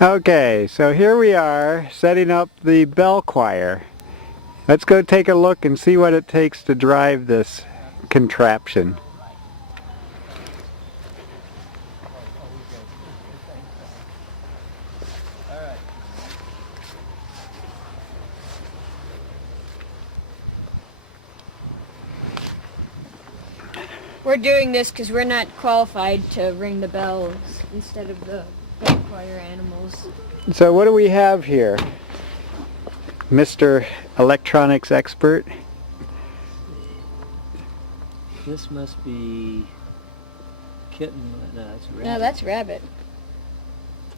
Okay, so here we are setting up the bell choir. Let's go take a look and see what it takes to drive this contraption. We're doing this because we're not qualified to ring the bells instead of the bell choir animals. So what do we have here, Mr. Electronics Expert? This must be kitten. No, that's rabbit. No, that's rabbit.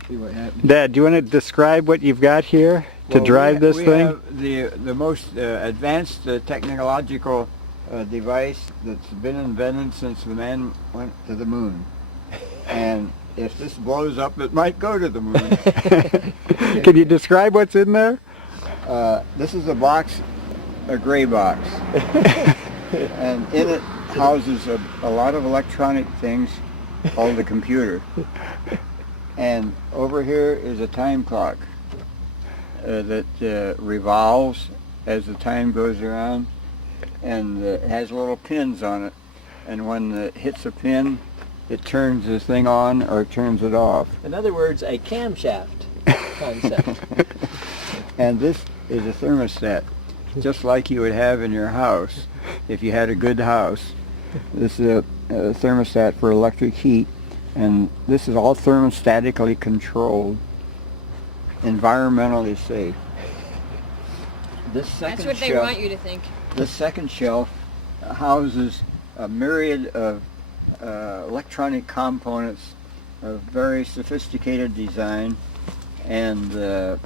See what happens. Dad, do you want to describe what you've got here to drive this thing? We have the most advanced technological device that's been invented since the man went to the moon. And if this blows up, it might go to the moon. Can you describe what's in there? This is a box, a gray box. And in it houses a lot of electronic things called the computer. And over here is a time clock that revolves as the time goes around, and it has little pins on it, and when it hits a pin, it turns this thing on or turns it off. In other words, a camshaft concept. And this is a thermostat, just like you would have in your house if you had a good house. This is a thermostat for electric heat, and this is all thermostatically controlled, environmentally safe. This second That's what they want you to think. This second shelf houses a myriad of electronic components of very sophisticated design, and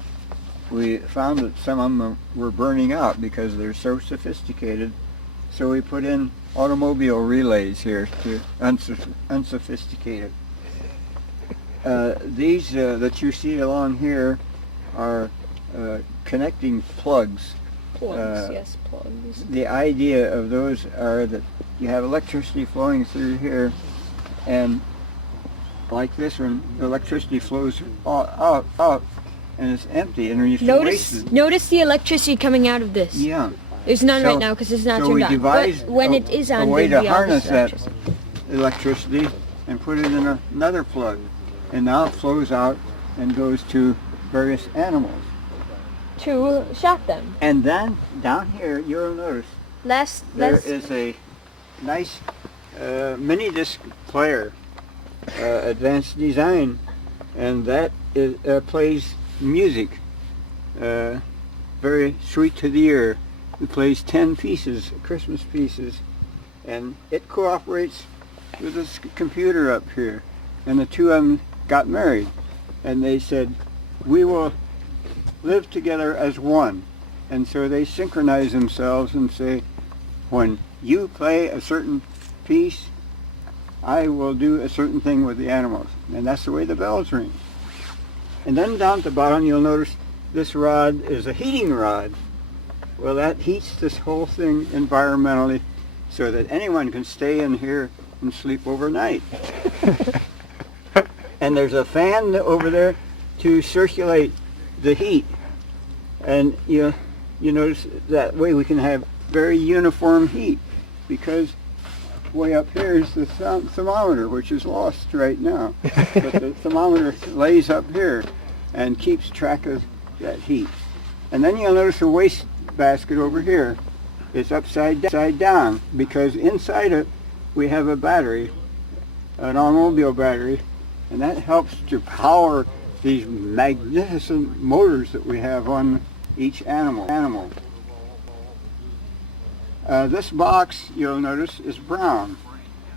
we found that some of them were burning out because they're so sophisticated. So we put in automobile relays here to unsophisticated. These that you see along here are connecting plugs. Plugs, yes, plugs. The idea of those are that you have electricity flowing through here, and like this one, the electricity flows out, and it's empty, and you Notice the electricity coming out of this. Yeah. There's none right now because it's not turned on. But when it is on, a way to there'll be all harness this that electricity and put it in another plug, and now it flows out and goes to various animals. To shock them. And then down here, you'll notice there is a nice mini disc player, advanced design, and that is, plays music, very sweet to the ear. It plays 10 pieces, Christmas pieces, and it cooperates with this computer up here. And the two of them got married, and they said, we will live together as one. And so they synchronize themselves and say, when you play a certain piece, I will do a certain thing with the animals. And that's the way the bells ring. And then down at the bottom, you'll notice this rod is a heating rod. Well, that heats this whole thing environmentally so that anyone can stay in here and sleep overnight. And there's a fan over there to circulate the heat. And you notice that way we can have very uniform heat, because way up here is the thermometer, which is lost right now. But the thermometer lays up here and keeps track of that heat. And then you'll notice the waste basket over here is upside down, because inside it we have a battery, an automobile battery, and that helps to power these magnificent motors that we have on each animal. This box, you'll notice, is brown.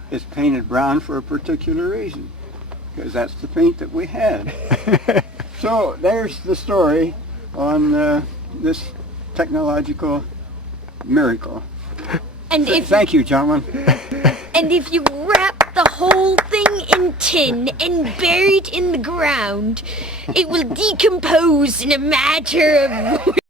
It's painted brown for a particular reason, because that's the paint that we had. So there's the story on this technological miracle. And Thank you, gentlemen. And if you wrap the whole thing in tin and bury it in the ground, it will decompose in a matter of